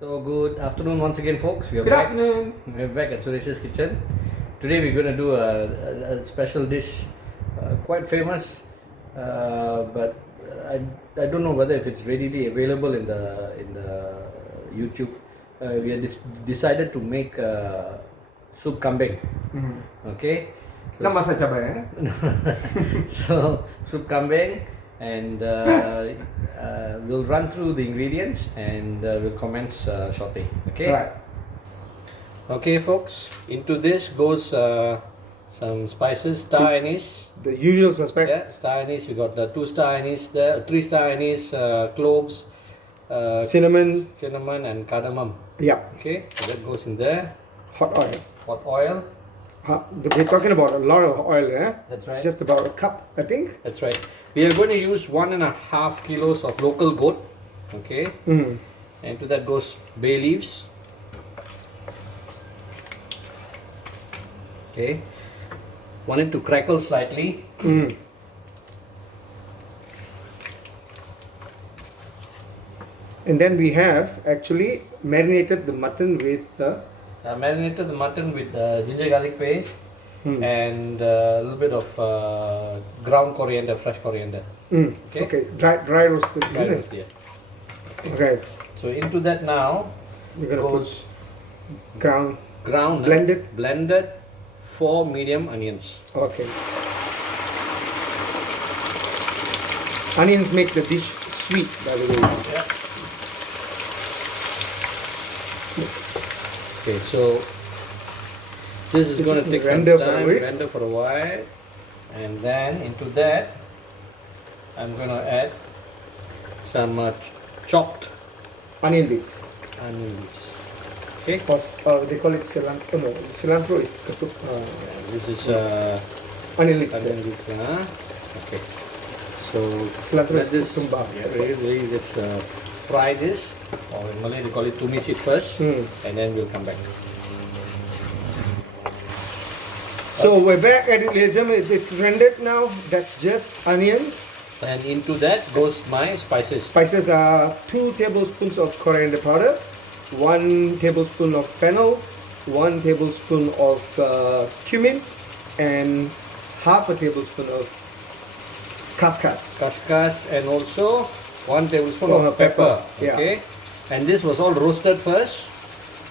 So good afternoon once again, folks. Good afternoon. We're back at Suresh's kitchen. Today we're going to do a special dish, quite famous, but I don't know whether if it's readily available in the YouTube. We have decided to make soup kambing. Okay. Kita masak cabai So soup kambing, and we'll run through the ingredients and we'll commence shortly. Okay. Right. Okay, folks. Into this goes some spices, star anise. The usual suspect. Yeah, star anise. We got the 2 star anise, there, 3 star anise, cloves, Cinnamon. and cardamom. Yeah. Okay, so that goes in there. Hot oil. Hot oil. We're talking about a lot of oil, That's right. Just about a cup, I think. That's right. We are going to use 1.5 kilos of local goat. Okay. And to that goes bay leaves. Okay. Want it to crackle slightly. And then we have actually marinated the mutton with Marinated the mutton with ginger garlic paste and a little bit of ground coriander, fresh coriander. Okay, dry roasted, Dry isn't roast, it? yeah. Okay, So into that now we're gonna goes put ground. blended 4 medium onions. Okay. Onions make the dish sweet, by the way. Yeah. Okay, so this is going to take some render for a time, bit. render for a while, and then into that I'm going to add some chopped Onion leeks. onion leaves. Okay, Or they call it cilantro. No, cilantro is this is onion leeks. onion leaves. Okay, so Cilantro let is this kutumba. really just fry this, or in Malay they call it tumis it first, and then we'll come back. So we're back at it, ladies and gentlemen. It's rendered now. That's just onions. And into that goes my spices. Spices are 2 tablespoons of coriander powder, 1 tablespoon of fennel, 1 tablespoon of cumin, and half a tablespoon of Kaskas, and also 1 tablespoon of pepper. yeah. Okay, and this was all roasted first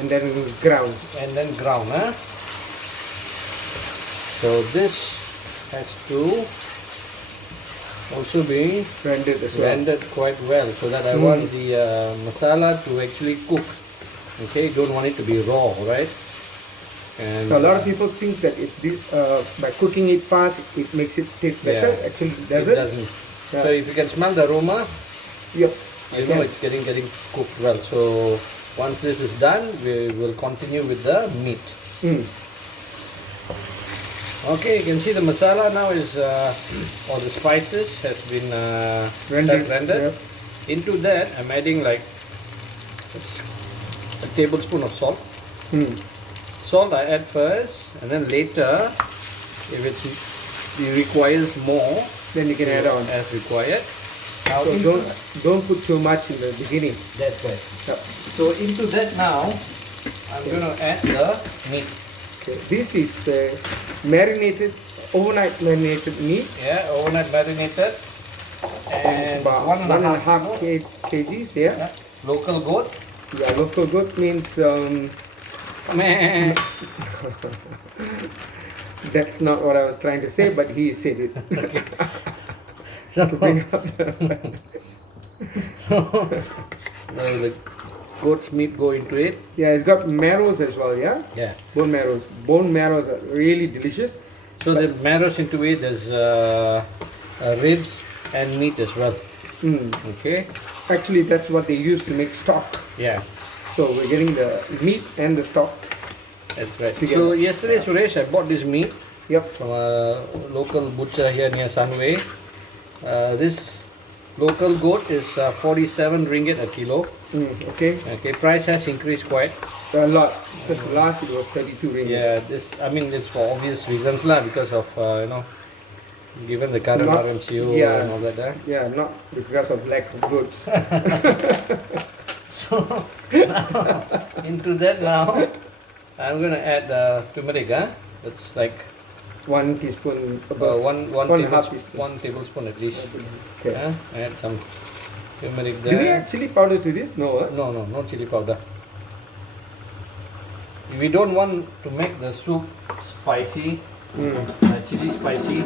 and then ground. and then ground. So this has to also be Rendered as well. rendered quite well, so that I want the masala to actually cook. Okay, don't want it to be raw, right? And So a lot of people think that if this, by cooking it fast, it makes it taste better. Yeah. Actually, it does it? doesn't. Yeah. So if you can smell the aroma, Yep. you know it's getting cooked well. So once this is done, we will continue with the meat. Okay, you can see the masala now is or the spices has been rendered. Yep. Into that, I'm adding like a tablespoon of salt. Salt I add first, and then later, if it requires more, Then you can add on. as required. Now So into- don't put too much in the beginning. That's right. Yep. So into that now, I'm going to add the meat. Okay. This is overnight marinated meat. Yeah, overnight marinated. And About 1.5 kgs. Yeah. yeah, local goat. Yeah. Local goat means Meh. that's not what I was trying to say, but he said it. So, the goat's meat go into it. Yeah, it's got marrows as well. Yeah. Yeah. Bone marrows. Bone marrows are really delicious. So the marrows into it. There's ribs and meat as well. Okay. Actually, that's what they use to make stock. Yeah, So we're getting the meat and the stock. that's right. Together. So yesterday, Suresh, I bought this meat Yep. from a local butcher here near Sunway. This local goat is 47 ringgit a kilo. Okay. Okay, price has increased quite. A lot. Because last it was 32 ringgit. Yeah, it's for obvious reasons lah, because of given the current Not- RMCO yeah. and all that. Yeah, not because of lack of goods. So now into that now I'm gonna add turmeric. That's like 1 teaspoon above. one and a half teaspoon. 1 tablespoon at least. Okay. Add some turmeric there. Do we add chili powder to this? No. No chili powder. We don't want to make the soup spicy, chili spicy.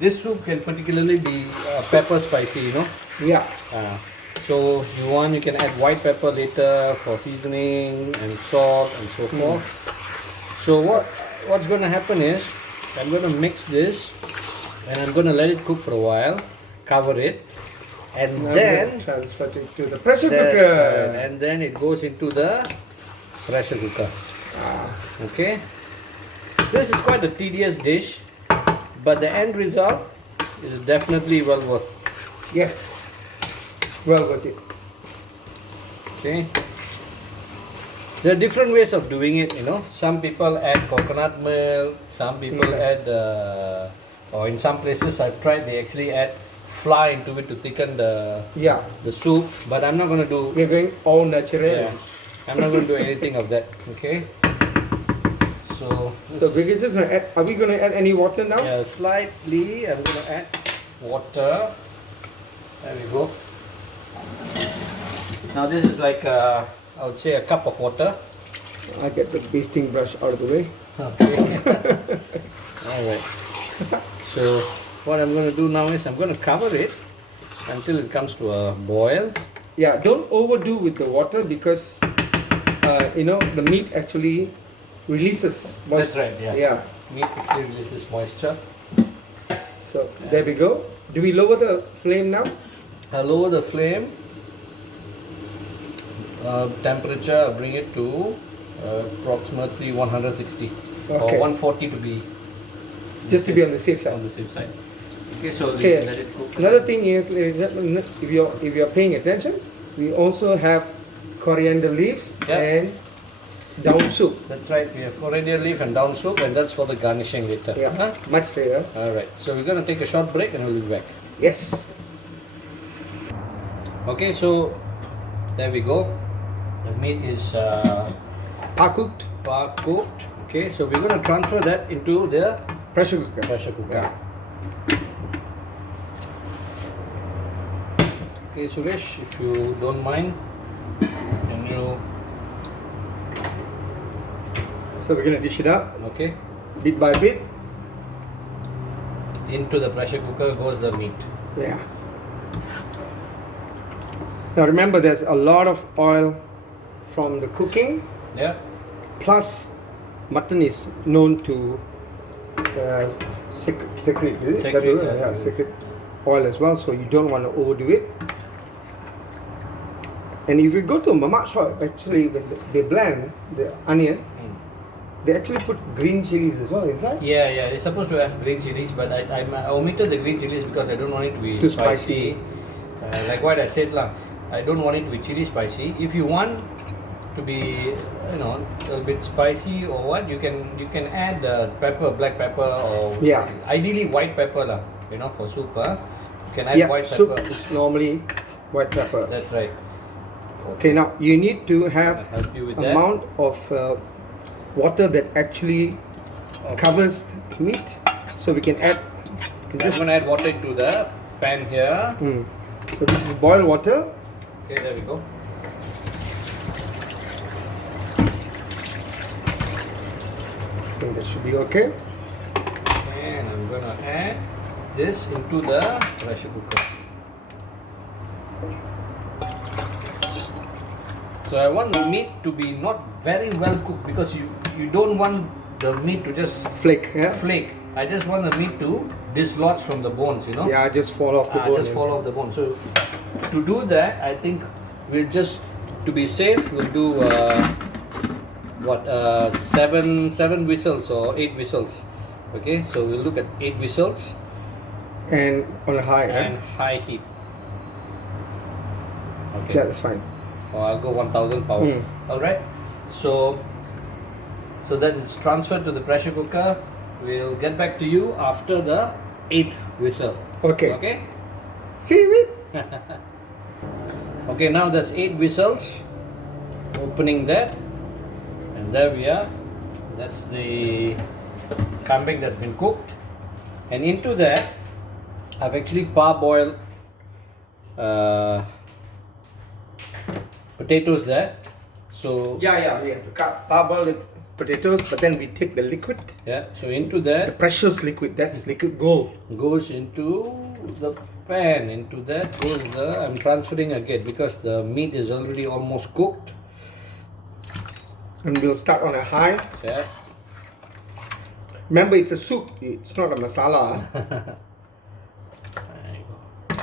This soup can particularly be pepper spicy, you know. Yeah. So you can add white pepper later for seasoning and salt and so forth. So what's going to happen is I'm going to mix this and I'm going to let it cook for a while, cover it, and Now then transfer it to the pressure that's cooker. right, and then it goes into the pressure cooker. Okay, this is quite a tedious dish, but the end result is definitely well worth. Yes. Well worth it. Okay, there are different ways of doing it, you know. Some people add coconut milk, some people add or in some places I've tried, they actually add flour into it to thicken the soup, but I'm not going to do. We're going all natural. I'm not going to do anything of that. Okay, so we're just going to add. Are we going to add any water now? yeah, slightly I'm going to add water. There we go. Now this is like I would say a cup of water. I'll get the basting brush out of the way. Okay. Alright. So what I'm going to do now is I'm going to cover it until it comes to a boil. Yeah, don't overdo with the water because the meat actually releases moisture. That's right, yeah. Yeah. Meat quickly releases moisture. So there we go. Do we lower the flame now? I'll lower the flame. Temperature, I'll bring it to approximately 160 or Okay. 140 to be Just to be on the safe on side. the safe side. Okay, so Okay. we let it cook. Another thing is, ladies and gentlemen, if you're paying attention, we also have coriander leaves Yeah. and down soup. That's right, we have coriander leaf and down soup, and that's for the garnishing later. Yeah, much later. Alright, so we're going to take a short break and we'll be back. Yes. Okay, so there we go. The meat is Cooked cooked. Okay, so we're going to transfer that into the pressure cooker. pressure cooker. Yeah. Okay, Suresh, if you don't mind, can you? So we're gonna dish it up Okay, bit by bit. into the pressure cooker goes the meat. Yeah. Now remember, there's a lot of oil from the cooking. Yeah. Plus, mutton is known to secret, is it? Secret, yeah. Secret oil as well. So you don't want to overdo it. And if you go to mama shop, actually, when they blend the onion, they actually put green chilies as well inside. Yeah, it's supposed to have green chilies, but I omitted the green chilies because I don't want it to be Too spicy. Like what I said lah, I don't want it to be chili spicy. If you want to be, a bit spicy or what, you can add pepper, black pepper, or ideally white pepper lah. For soup, you can add white soup pepper. is normally white pepper. That's right. Okay, now you need to have I'll help you with amount of water that actually covers the meat. So we can add. I'm going to add water into the pan here. So this is boiled water. Okay, there we go. I think that should be okay. And I'm going to add this into the pressure cooker. So I want the meat to be not very well cooked because you don't want the meat to just Flake, yeah? flake. I just want the meat to dislodge from the bones, Yeah, just fall off the bone. just fall off the bone. So to do that, I think we'll just, to be safe, we'll do seven whistles or 8 whistles. Okay, so we'll look at 8 whistles And on a high, and high heat. Okay. Yeah, that's fine. Or I'll go 1000 power. Alright, so that it's transferred to the pressure cooker. We'll get back to you after the 8th whistle. Okay. Okay? Feel it? Okay, now that's 8 whistles. Opening that, and there we are. That's the kambing that's been cooked, and into that I've actually parboiled potatoes there. So we have to parboil the potatoes, but then we take the liquid. Yeah, so into that, the precious liquid, that's liquid gold, goes into the pan. Into that goes the, I'm transferring again because the meat is already almost cooked. And we'll start on a high. Yeah. Remember, it's a soup, it's not a masala. There you go.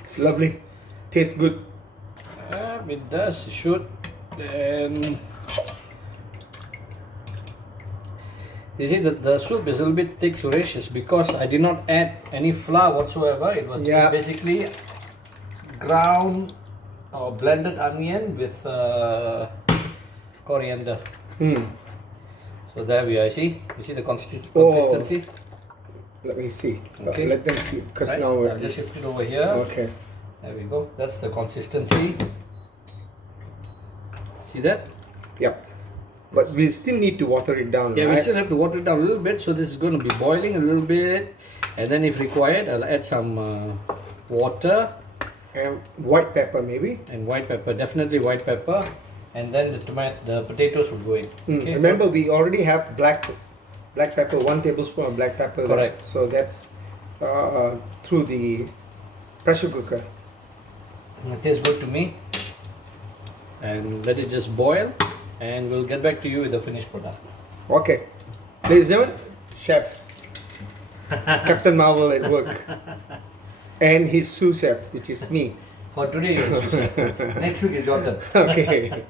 It's lovely, tastes good. It does, it should. And you see that the soup is a little bit thick, Suresh, is because I did not add any flour whatsoever. It was just basically ground or blended onion with coriander. So there we are. You see the consistency? Let me see. Okay. Let them see, because Right. now I'll just shift it over here. Okay. There we go. That's the consistency. See that? Yep. But we still need to water it down. Yeah, right? we still have to water it down a little bit. So this is going to be boiling a little bit, and then if required, I'll add some water And white pepper maybe. and white pepper. Definitely white pepper, and then the potatoes will go in. Okay. Remember, we already have black pepper, 1 tablespoon of black pepper. Correct. There. So that's through the pressure cooker. It tastes good to me. And let it just boil, and we'll get back to you with the finished product. Okay. Ladies and gentlemen, Chef Captain Marvel at work. And his sous chef, which is me. For today, next week is your turn. Okay.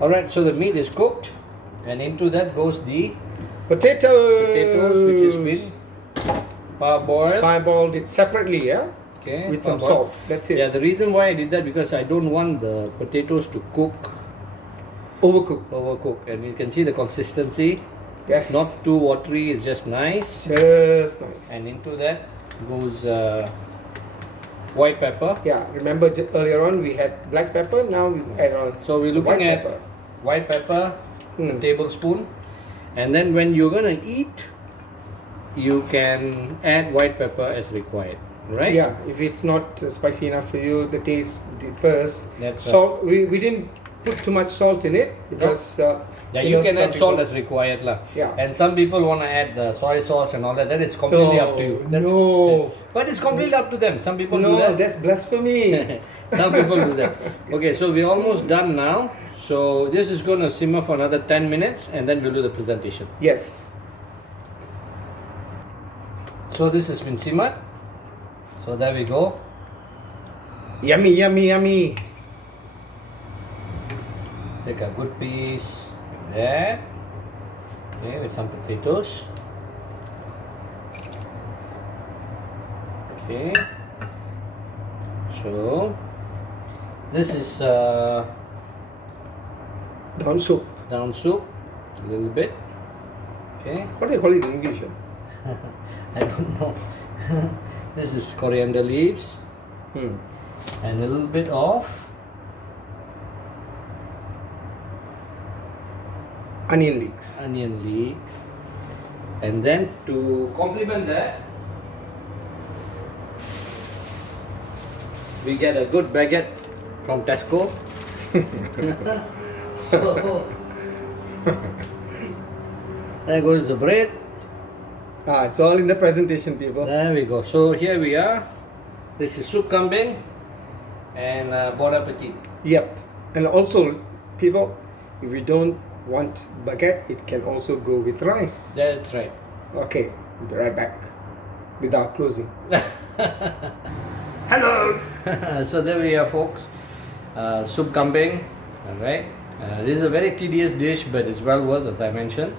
Alright, so the meat is cooked, and into that goes the Potatoes, which has been parboiled. Parboiled it separately, yeah? Okay, With some parboiled. salt. That's it. Yeah, the reason why I did that because I don't want the potatoes to cook, overcook, and you can see the consistency. Yes. Not too watery, it's just nice. Just nice. And into that goes white pepper. Yeah, remember earlier on we had black pepper, now we add on. So we're looking white at pepper. white pepper, a tablespoon, and then when you're gonna eat, you can add white pepper as required, right? Yeah, if it's not spicy enough for you, the taste differs. That's salt, we didn't put too much salt in it because Yeah, you you know, can some add salt people- as required lah. Yeah. And some people want to add the soy sauce and all that. That is completely up to you. No. But it's completely up to them. Some people do No, that. that's blasphemy. Some people do that. Okay, so we're almost done now. So this is going to simmer for another 10 minutes, and then we'll do the presentation. Yes. So this has been simmered. So there we go. Yummy, yummy, yummy. Take a good piece like that. Okay, with some potatoes. Okay. So this is Down soup. down soup, a little bit. Okay. What do you call it in English? I don't know. This is coriander leaves and a little bit of Onion leeks. onion leeks, and then to complement that, we get a good baguette from Tesco. So there goes the bread. It's all in the presentation, people. There we go. So here we are. This is soup kambing and bon appetit. Yep. And also, people, if you don't want baguette, it can also go with rice. That's right. Okay, we'll be right back with our closing. Hello. So there we are, folks. Soup kambing. Alright. This is a very tedious dish, but it's well worth, as I mentioned.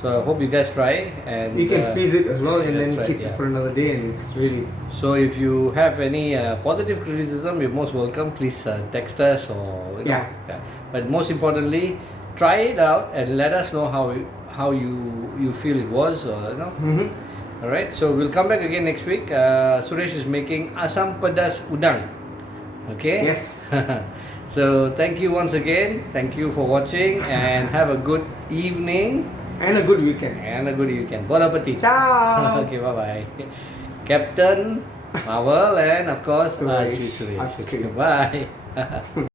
So I hope you guys try, and You can freeze it as well and that's then right, keep yeah. it for another day, and it's really. So if you have any positive criticism, you're most welcome. Please text us or Yeah. But most importantly, try it out and let us know how you feel it was, or Mm-hmm. All right, so we'll come back again next week. Suresh is making asam pedas udang. Okay. Yes. So thank you once again. Thank you for watching and have a good evening And a good weekend. and a good weekend. Bon appetit. Ciao. Okay, bye bye. Captain Marvel and of course Suresh. Suresh. Artstream. Bye.